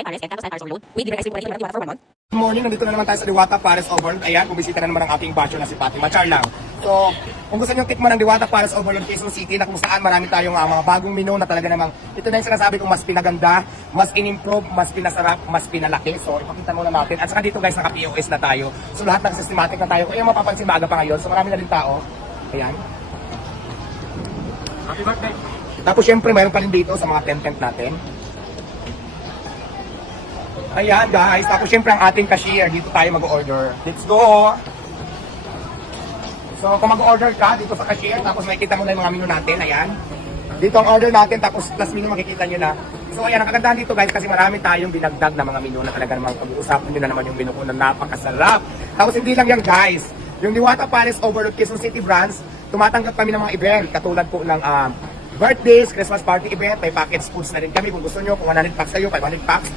Thai Pares and Tapos Thai Pares overload with direct ice cream ready to for 1 month. Good morning, nandito na naman tayo sa Diwata Pares Overload. Ayan, bumisita na naman ang ating batcher na si Fatima Char lang. So, kung gusto nyo tikman ng Diwata Pares Overload Quezon City na kung saan marami tayong mga bagong menu na talaga namang ito na yung sinasabi kong mas pinaganda, mas in-improve, mas pinasarap, mas pinalaki. So, ipakita muna natin. At saka dito guys, naka-POS na tayo. So, lahat ng systematic na tayo. Kung yung mapapansin maaga pa ngayon, so marami na rin tao. Ayan. Happy birthday! Tapos syempre, mayroon pa rin dito sa mga tent natin. Ayan guys, tapos syempre ang ating cashier, dito tayo mag-order. Let's go! So kung mag-order ka dito sa cashier, tapos makikita mo na yung mga menu natin, ayan. Dito ang order natin, tapos plus menu makikita nyo na. So ayan, ang kagandahan dito guys, kasi marami tayong binagdag na mga menu na talaga namang pag-uusapan nyo na naman yung menu ko na napakasarap. Tapos hindi lang yan guys, yung Diwata Pares Overload Quezon City branch, tumatanggap kami ng mga event, katulad po ng birthdays, Christmas party event, may package foods na rin kami kung gusto nyo, kung 100 packs sa'yo, 500 packs.